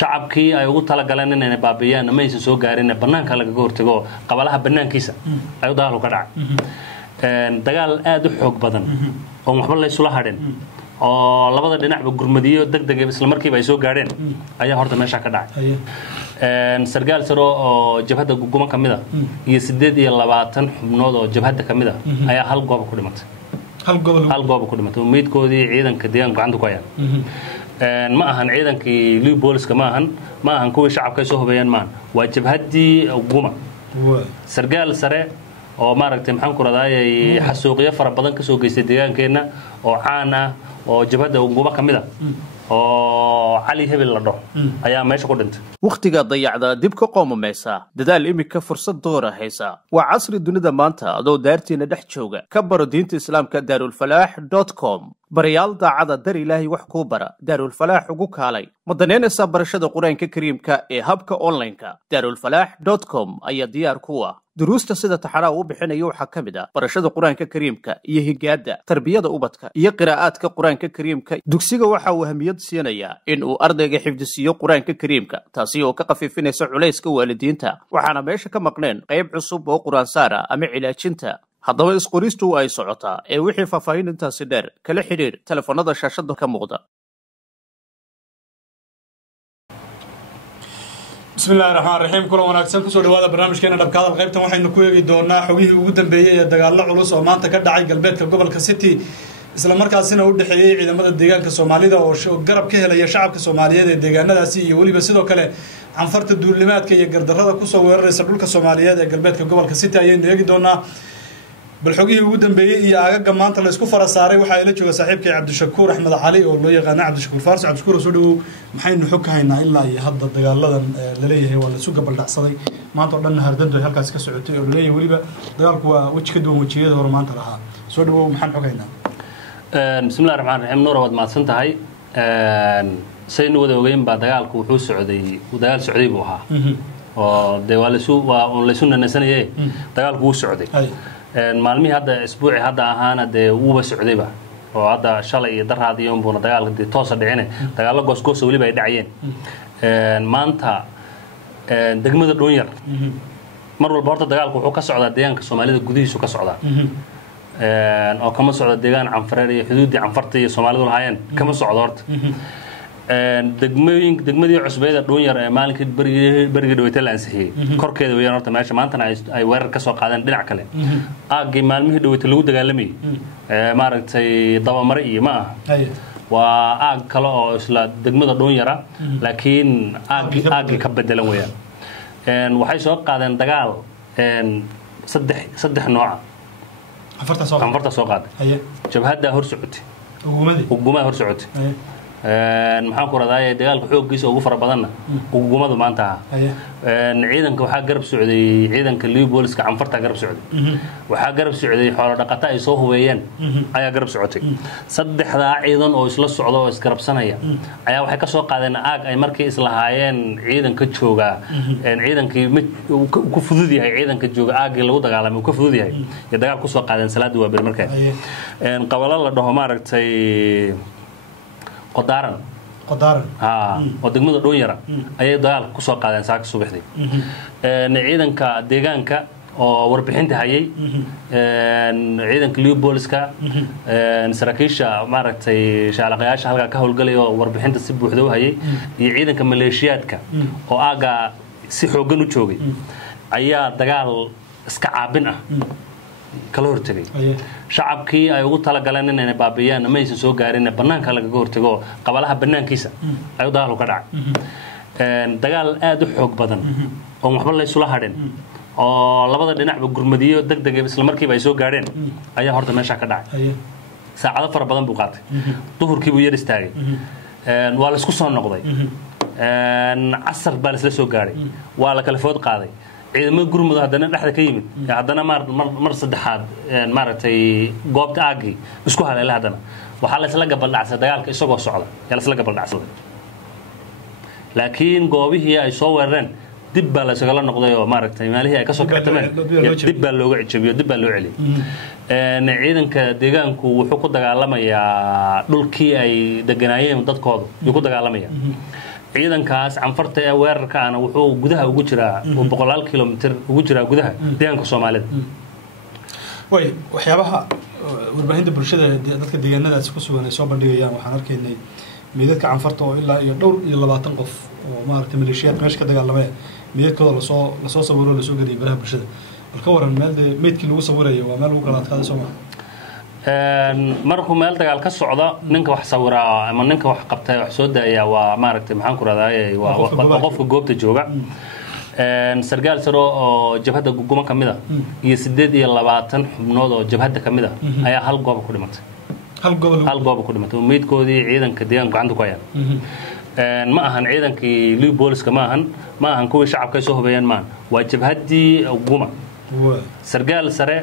shacabkii ay ugu tala galeen inay baabiyaan ma aysan soo gaarin banaanka laga hortago qabalaha banaankiisa ay dagaal ka dhacay dagaal aad u xoog badan oo waxba la isula hadhin oo labada dhinacba gurmadiyo degdeg isla markiiba ay soo gaareen ayaa horta meesha ka dhacay sargaal saro oo jabhada guguma kamida iyo 28 xubnood oo jabhada kamida ayaa hal goob ku dhimatay hal goob ku dhimatay meedkoodii ciidanka deegaanka gacanta ku hayaan ma ahan ciidankii Liu Poliska ma ahan kuwii shacabka soo hubayeen waa jabhadii guguma sargaal sare oo maaragtay maxaan ku raadayay xasuuqiyo fara badan ka soo geystay deegaankeena oo caan ah oo jabhada guguma kamida oo cali hebel la dhaho ayaa meesha ku dhintay waqtiga dayacda dib ka qoomameysa dadaal imika fursad door ah haysa waa casri dunida maanta adoo daartiina dhex jooga ka baro diinta islaamka darulfalaax.com barayaal daacada dar ilaahay wax ku bara darulfalaax ugu kaalay madaneenaysa barashada quraanka kariimka ee habka online-ka darulfalaax.com ayaa diyaar ku ah duruusta sida taxaraha u bixinayo waxa kamid ah barashada quraanka kariimka iyo higaada tarbiyada ubadka iyo qiraa'aadka quraanka kariimka dugsiga waxa uu ahamiyad siinaya in uu ardayga xifdisiyo quraanka kariimka taasi oo ka qafiifinaysa culayska waalidiinta waxaana meesha ka maqneen qayb cusub oo quraan saara ama cilaajinta haddaba isqoristu ay socotaa ee wixii faahfaahintaasi dheer kala xiriir telefoonada shaashada ka muuqda بسم الله الرحمن الرحيم كل وناكسن كسر دوالة برنامج كنا دبكات الغيبة وحين نكوي دونا حويه وجودن بيه دجال علوس أو ما أنت كده عي قلبك قبل كستي إسلام مركز سنة ود حقيقي إذا مدة دجال كسومالي ده وجرب كهلا يا شعب كسومالي ده دجالنا ده سي يولي بس ده كله عن فرط الدولمات كي يقدر هذا كسر ورس بقول كسومالي ده قلبك قبل كستي عين دجال دونا بالحقيقي وجودن بيه يا عجب ما أنت اللي اسكو فرساري وحيلك جو صاحبك عبد الشكور أحمد علي والله يغنى عبد الشكور فارس عبد الشكور سودو محين نحك هنا إلا يهض الدجال لليه ولا سوق بالدعصلي ما أنت قلنا هردن ده هالكاس كسعودي وليه وليبا دجالك وش كدو وشيء ده ما أنت لها سودو محين حك هنا بسم الله الرحمن الرحيم نور ود ما سنت هاي سين وده وجين بعد دجالك وحوس سعودي ودجال سعودي بوها ودوال سوق ولسنا نسنيه دجالك وحوس سعودي maalmihii hadda isbuuci hadda ahaana dee uuba socdayba oo hadda shalay iyo daraadii uun buuna dagaalka toos dhicin dagaalo goos waliba ay dhacayeen maanta degmada Dhoonyar mar walba horta dagaalku wuxuu ka socdaa deegaanka Soomaalida gudihiisa ka socdaa oo kama socda deegaan Canfareer iyo xuduudii Canfarta iyo Soomaalidu lahaayeen kama socdo horta degmadii cusbeeda Dhoonyar ee maalinkii bariga dhaweyta la ansixiyay korkeeda weeyaan horta meesha maanta ay weerar ka soo qaadeen dhinac kale aagii maalmihii dhaweyta lagu dagaalamay maaragtay dabamare iyo ma waa aag kale oo isla degmada Dhoonyara laakiin aagii ka bedelan weeyaan waxay soo qaadeen dagaal saddex nooc afarta soo qaaday jabhada hor socotay ugumadii hor socotay maxaan ku raadayay dagaalka xooggiisa ugu fara badanna gugumadu maanta ciidanka waxa garab socday ciidanka Liu Poliska Canfarta garab socday waxa garab socday xoolo dhaqato ay soo hubeeyeen ayaa garab socotay saddexda ciidan oo isla socdo oo isgarabsanaya ayaa waxay ka soo qaadeen aag ay markii islahaayeen ciidanka jooga ciidankii ku fudud yahay ciidanka jooga aagii lagu dagaalamay ku fudud yahay ee dagaal ku soo qaadeen salaad waa bir markaa qabala la dhaho maaragtay قدارن ودقمة Dhoonyara ayay dagaal ku soo qaadeen saaka subaxdii ciidanka deegaanka oo warbixinta hayay ciidanka Liu Poliska saraakiisha maaragtay shaqaalayaasha halka ka howlgalay oo warbixinta si buuxda u hayay iyo ciidanka maleeshiyaadka oo aaga si xoogan u joogay ayaa dagaal iska caabin ah kala hortagay shacabkii ay ugu tala galeen inay baabiyaan ma aysan soo gaarin banaanka laga hortago qabalaha banaankiisa ay dagaal ka dhacay dagaal aad u xoog badan oo waxba la isula hadhin oo labada dhinacba gurmadiyo degdeg isla markiiba ay soo gaareen ayaa horta meesha ka dhacay saacado fara badan buu qaatay duhurkii buu yar istaagay waa la isku soo noqday casar baa la isla soo gaaray waa la kala food qaaday ciidamada gurmud haddana dhaxda ka yimid haddana mar saddexaad maaragtay goobta aagii isku haleelay haddana waxaa la isla gabal dhacsaday dagaalka isagoo socda yaa la isla gabal dhacsaday laakiin goobihii ay soo weerareen dib baa la isagala noqday oo maaragtay maalihii ay ka soo kactameen dib baa looga cijabiyo dib baa loo celiyay ciidanka deegaanku wuxuu ku dagaalamayaa dhulkii ay deganaayeen dadkooda wuxuu ku dagaalamayaa ciidankaas canfarta ee weerarka ana wuxuu gudaha ugu jiraa 100 kilomitir ugu jiraa gudaha deegaanka Soomaalida way waxyaabaha warbaahinta bulshada dadka deegaanadaas ku sugan ay soo bandhigayaan waxaan arkaynay meedadka canfarta oo ilaa iyo dhowr iyo 20 qof oo maaragtay maleeshiyaad meesha ka dagaalamay meedkooda la soo sawiro la soo galiyay baraha bulshada balka waran meedkii lagu sawirayo waa meel lagu kala adkaado Soomaaliya markuu meel dagaal ka socdo ninka wax sawiraa ama ninka wax qabtay wax soo daaya waa maaragtay maxaan ku raadayay waa qofka goobta jooga sargaal saro oo jabhada guguma kamida iyo 28 xubnood oo jabhada kamida ayaa hal goob ku dhimatay hal goob ku dhimatay meedkoodii ciidanka deegaanka gacanta ku hayaan ma ahan ciidankii Liu Poliska ma ahan kuwa shacabka soo hubayaan waa jabhadii guguma sargaal sare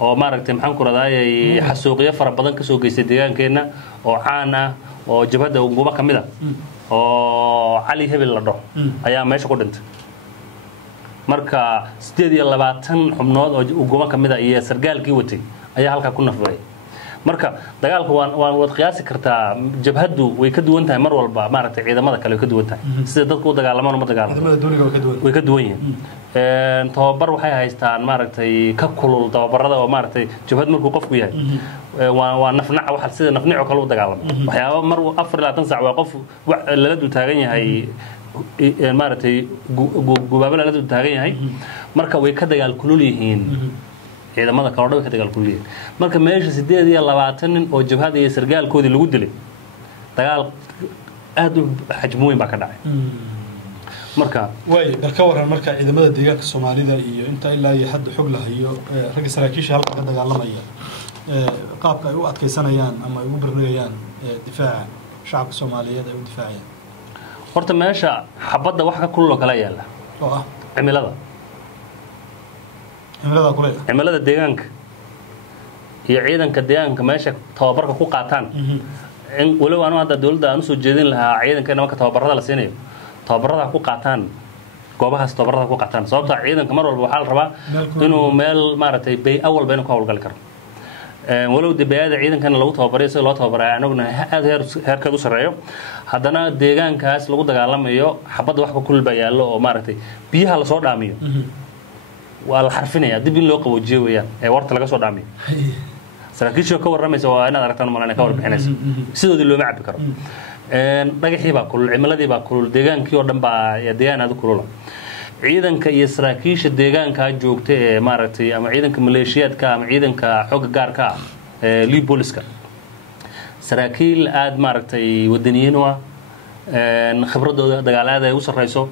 oo maaragtay maxaan ku raadayay xasuuqiyo fara badan ka soo geystay deegaankeena oo caan ah oo jabhada guguma kamida oo Ali Hebel la dhaho ayaa meesha ku dhintay marka 28 xubnood oo guguma kamida iyo sargaalkii watay ayaa halka ku nafbay marka dagaalku waan wad qiyaasi kartaa jabhadu way ka duwan tahay mar walba maaragtay ciidamada kale way ka duwan tahay sida dadku u dagaalamaan ma dagaalamay ciidamada dawladda way ka duwan yihiin tababar waxay haystaan maaragtay ka kulul tababarada oo maaragtay jabhad markuu qofku yahay waa nafnac waxa sida nafnic oo kale u dagaalamo waxyaabo mar 24 saac waa qof la dul taagan yahay maaragtay gubaabada la dul taagan yahay marka way ka dagaal kulul yihiin ciidamada kala dhow ka dagaal kuliyay marka meesha 28 nin oo jabhada iyo sargaalkoodii lagu dilay dagaal aad u xajmooyin baa ka dhacay marka way barka waran marka ciidamada deegaanka Soomaalida iyo inta ilaa iyo hadda xog la hayo rag saraakiisha halka ka dagaalamaya qaabka ay u adkeysanayaan ama ay ugu barnaayaan difaaca shacabka Soomaaliyeed ay u difaacayaan horta meesha xabada wax ka kulul kala yaala oo ah cimilada deegaanka iyo ciidanka deegaanka meesha tababarka ku qaataan in walow aanu hadda dawladda aanu soo jeedin lahaa ciidanka marka tababarada la siinayo tababarada ku qaataan goobahaas tababarada ku qaataan sababta ciidanka mar walba waxa la rabaa inuu meel maaragtay bay awal bayna ku hawlgali karo walow dibaayada ciidankan lagu tababarayo si loo tababaray anaguna aad heerka u sareeyo haddana deegaankaas lagu dagaalamayo xabad wax ka kulul baa yaalo oo maaragtay biyaha la soo dhaamiyo waa la xarfinaya dib in loo qaboojiyo weeyaan ee warta laga soo dhaamiyo saraakiisha ka waramaysa waa inaad aragtaan malana ka warbixinaysa sidoodii looma cabi karo dhagaxii baa kulul cimiladii baa kulul deegaankii oo dhan baa deegaan aad u kulul ciidanka iyo saraakiisha deegaanka joogta ee maaragtay ama ciidanka maleeshiyaadka ama ciidanka xogga gaarka ee Liu Poliska saraakiil aad maaragtay wadaniyiin waa khibradooda dagaalaad ay u sareyso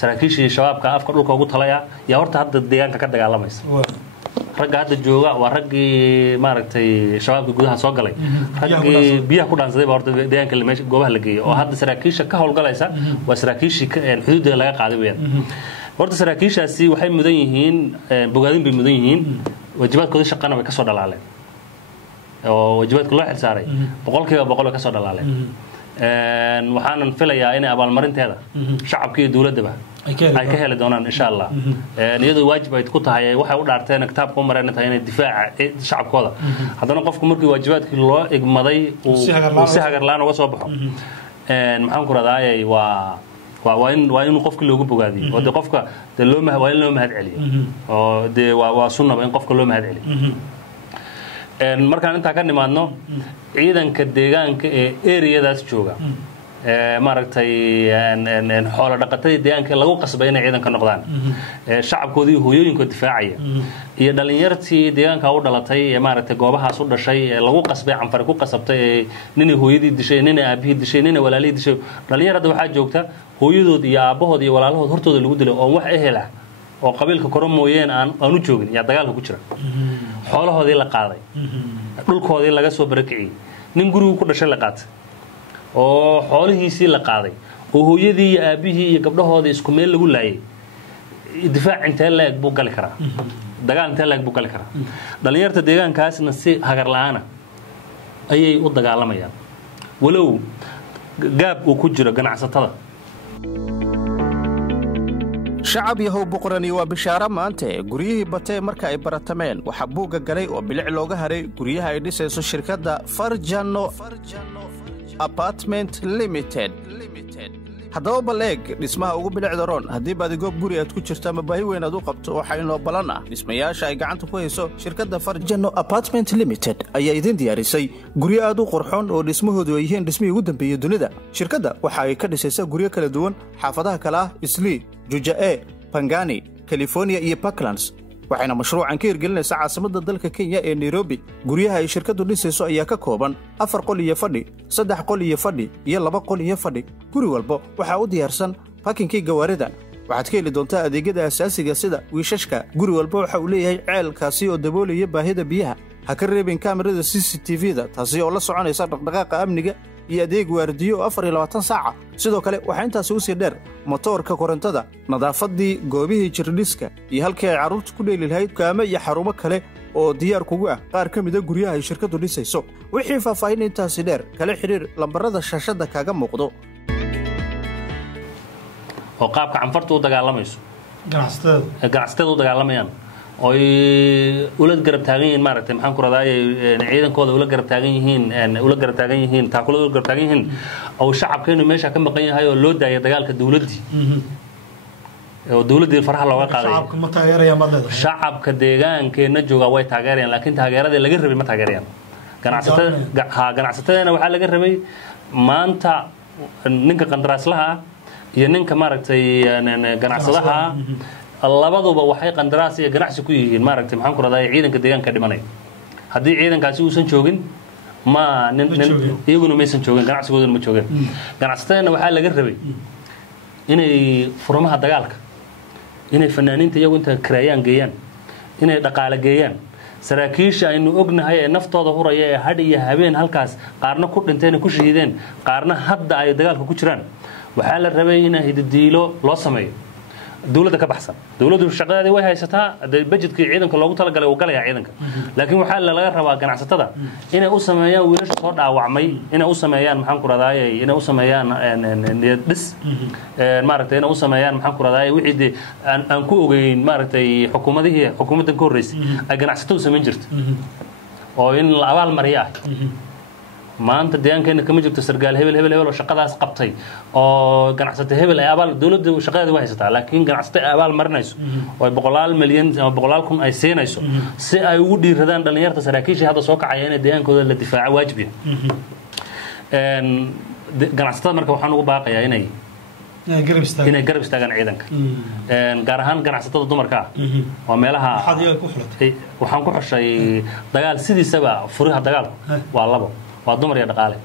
saraakiishii shabaabka afka dhulka ugu talaya yaa horta hadda deegaanka ka dagaalamaysa ragga hadda jooga waa raggii maaragtay shabaabka gudaha soo galay raggii biyaha ku dhaansaday baa horta deegaanka meesha goobaha la geeyay oo hadda saraakiisha ka howlgalaysa waa saraakiishii xuduudda laga qaaday weeyaan horta saraakiishaasi waxay mudan yihiin bogaadin bay mudan yihiin waajibaadkooda shaqana way ka soo dhalaaleen oo waajibaadka loo xilsaaray 100% way ka soo dhalaaleen waxaanan filayaa in abaalmarinteeda shacabka iyo dawladaba ay ka heli doonaan insha Allah iyadoo waajib ay ku tahay waxay u dhaarteen kitaabka u mareen tahay inay difaaca shacabkooda haddana qofku markii waajibaadkii loo igmaday uu si hagar laan uga soo baxo maxaan ku raadayay waa in qofka loogu bogaadiyo oo qofka loo mahad celiyo oo waa sunnaba in qofka loo mahad celiyo markaan inta ka nimaadno ciidanka deegaanka ee areadaas jooga maaragtay xoolo dhaqatadii deegaanka lagu qasbay inay ciidanka noqdaan shacabkoodii hooyooyinka difaacaya iyo dhalinyartii deegaanka u dhalatay ee maaragtay goobahaas u dhashay ee lagu qasbay canfari ku qasabtay ee ninay hooyadii dishay ninay aabihii dishay ninay walaalihii dishay dhalinyarada waxaa joogta hooyadood iyo aabahood iyo walaalahood hortooda lagu dilay oo wax ehel ah oo qabiilka koro mooyeen aan u joogin yaa dagaalka ku jira xoolahoodii la qaaday dhulkoodii laga soo barakiciyay nin gurigu ku dhashay la qaatay oo xoolihiisii la qaaday oo hooyadii iyo aabihii iyo gabdhahoodii isku meel lagu laayay difaac intee laag buu gali karaa dagaal intee laag buu gali karaa dhalinyarta deegaankaasna si hagar la'aana ayay u dagaalamayaan walow gaab uu ku jiro ganacsatada shacab yahow boqorani waa bishaaro maante guryihii batee marka ay baratameen waxa buugga galay oo bilic looga haray guryaha ay dhisayso shirkadda Farjano Apartment Limited haddaba bal eeg dhismaha ugu bilicda roon haddii badigoob guri aad ku jirto ama baahi weyn aad u qabto waxaa inoo ballan ah dhismayaasha ay gacanta ku hayso shirkadda Farjano Apartment Limited ayaa idin diyaarisay guryo aad u qurxoon oo dhismahoodu ay yihiin dhismihii ugu dambeeyay dunida. Shirkadda waxa ay ka dhisaysaa guryo kala duwan xaafadaha kala ah Islii, Juja-e, Pangani, California iyo Parklands. waxayna mashruucan ka hirgelinaysaa caasimadda dalka Kenya ee Nairobi. Guryaha ay shirkaddu dhisayso ayaa ka kooban 4 qol iyo fadhi, 3 qol iyo fadhi iyo 2 qol iyo fadhi. Guri walba waxa u diyaarsan parkingkii gawaarida. waxaad ka heli doontaa adeegyada asaasiga sida wiishashka. Guri walba waxa uu leeyahay ceelkaasi oo daboolaya baahida biyaha. Ha ka reebin kaamirada CCTV-da taasi oo la soconaysa dhaqdhaqaaqa amniga iyo adeeg waardiyo 24 saaca. sidoo kale waxaa intaas u sii dheer motorka korontada, nadaafadii goobihii jirdhiska iyo halkii ay carruurtu ku dheeli lahayd kaame iyo xarumo kale oo diyaar kugu ah qaar ka mid ah guryaha ay shirkaddu dhisayso. wixii faahfaahin intaasi dheer kala xiriir lambarada shaashada kaaga muuqdo. oo qaabka canfartu u dagaalamayso ganacsatada u dagaalamayaan oo ula garab taagan yihiin maaragtay maxaan ku raadaayay ciidankooda ula garab taagan yihiin taakulada ula garab taagan yihiin oo shacabkeenu meesha ka maqan yahay oo loo daayay dagaalka dawladdii oo dawladdii faraha looga qaaday. shacabka ma taageerayaan madleeda shacabka deegaankeena jooga way taageerayaan laakiin taageerada laga rabay ma taageerayaan. ganacsatadana waxaa laga rabay maanta ninka qandaraaslaha iyo ninka maaragtay ganacsadaha labaduba waxay qandaraas iyo ganacsi ku yihiin maaragtay maxaan ku raadaayay ciidanka deegaanka dhimanay. haddii ciidankaasi uusan joogin ma iyaguna maysan joogin, ganacsigooduna ma joogin. ganacsatadana waxaa laga rabay inay furmaha dagaalka inay fanaaniinta iyagu inta karaayaan geeyaan, inay dhaqaale geeyaan. saraakiisha aynu ognahay ee naftooda huraya ee hadh iyo habeen halkaas qaarna ku dhinteen ku shahiideen qaarna hadda ay dagaalka ku jiraan waxaa la rabay in hiddiilo loo sameeyo dawladda ka baxsan. dawladdu shaqadeeda way haysataa, budgetkii ciidanka loogu talagalay uu galaya ciidanka, laakiin waxaa laga rabaa ganacsatada inay u sameeyaan wiilasha soo dhaawacmay, inay u sameeyaan maxaan ku raadaayay, inay u sameeyaan niyad dhis, maaragtay inay u sameeyaan maxaan ku raadaayay wixii aan ku ogeyn maaragtay xukuumaddan ka horreysay ay ganacsatadu samayn jirto oo in la abaal mariyo ah. maanta deegaankeena kama jirto sargaal hebel oo shaqadaas qabtay oo ganacsata hebel ay abaal dawladda shaqadeeda way haysataa, laakiin ganacsata ay abaal marinayso oo 100 milyan ama 100 kun ay siinayso si ay ugu dhiiradaan dhalinyarta saraakiisha hadda soo kacaya inay deegaankooda la difaaco waajib yahay. ganacsatada marka waxaan ugu baaqayaa inay garab istaagaan ciidanka, gaar ahaan ganacsatada dumarka ah. waa meelaha waxaan ku xushay dagaal sidiisaba furiha dagaalku waa labo, waa dumar iyo dhaqaale.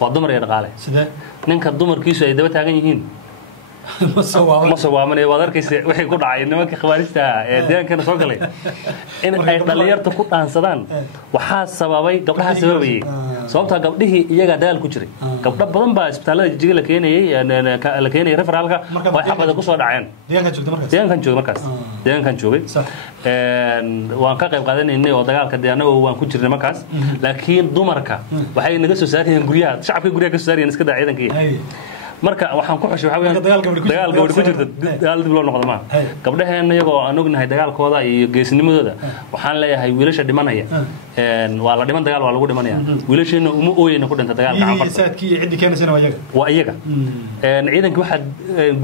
waa dumar iyo dhaqaale. ninka dumarkiisu ay daba taagan yihiin ma soo waamanaya. waad arkaysa wixii ku dhacay nimanka khawaarijta ee deegaankana soo galay in ay dhalinyarta ku dhaansadaan. waxaa sababay gabdhaha sababayay, sababtaa gabdhihii iyagaa dagaal ku jiray. gabdho badan baa isbitaallada jijiga la keenayay referaalka oo xabada ku soo dhaceen. deegaankan joogay waan ka qayb qaadanaynay oo dagaalka dee annaga waan ku jirnay markaas. laakiin dumarka waxay naga soo saarayeen guryaha, shacabka guryaha ka soo saarayeen iska daa ciidankii. marka waxaan ku xushay waxa weeyaan dagaal gabadh ku jirta dagaal dib loo noqdo ma gabdhaheena iyagoo aan ognahay dagaalkooda iyo geesnimadooda waxaan leeyahay wiilasha dhimanaya waa la dhiman dagaal waa lagu dhimanaya wiilasheena uma ooyayna ku dhinta dagaalka canfarta saadkii cidii keenaysa waa iyaga ciidanka waxa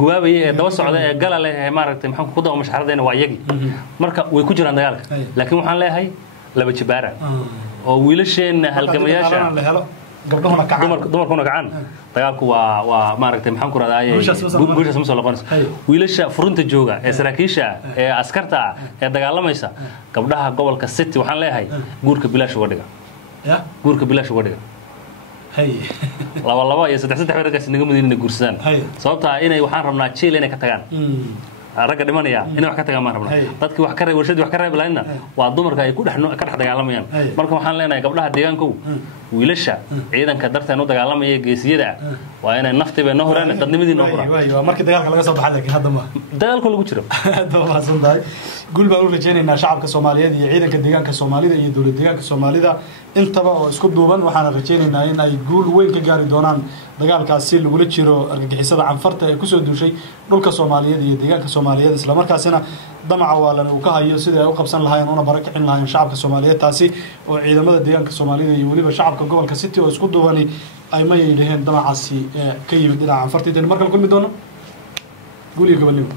gubaabayay ee daba socda ee gala leh maaragtay maxaan ku daba mashxaradeena waa iyagi marka way ku jiraan dagaalka laakiin waxaan leeyahay laba jibaara oo wiilasheena halgamayaasha dumarkuna gacan dagaalku waa maaragtay maxaan ku raadaayay guushaas ma soo laqonayso wiilasha furunta jooga ee saraakiisha ee askarta ee dagaalamaysa gabdhaha gobolka City waxaan leeyahay guurka bilaash uga dhiga laba iyo saddex raggaas inaga madiina guursadaan sababtaa inay waxaan rabnaa jeel inay ka tagaan ragga dhimanaya inay wax ka tagaan ma rabna dadkii wax ka reeb warshadii wax ka reeb lahaydna waa dumarka ay ka dhex dagaalamayaan marka waxaan leenahay gabdhaha deegaanku wiilasha ciidanka darteen u dagaalamaya geesiyada waa inay naftiba noo horaan dadnimadii noo horaan waa markii dagaalka laga soo baxay laakiin hadda ma dagaalku lagu jiro dawaasantahay gul baan u rajaynaynaa shacabka Soomaaliyeed iyo ciidanka deegaanka Soomaalida iyo dawladda deegaanka Soomaalida intaba oo isku duuban waxaan rajaynaynaa in ay guul weyn ka gaari doonaan dagaalkaasi lagula jiro argagixisada canfarta ee ku soo duushay dhulka Soomaaliyeed iyo deegaanka Soomaaliyeed isla markaasina damaca waalan uu ka hayo sidii ay u qabsan lahaayeen una barakicin lahaayeen shacabka Soomaaliyeed taasi oo ciidamada deegaanka Soomaalida iyo waliba shacabka gobolka City oo isku duubani ay ma yidhaheen damacaasi ka yimid dhinaca anfarta intayn markale kulmi doono guuliyo gobonnimo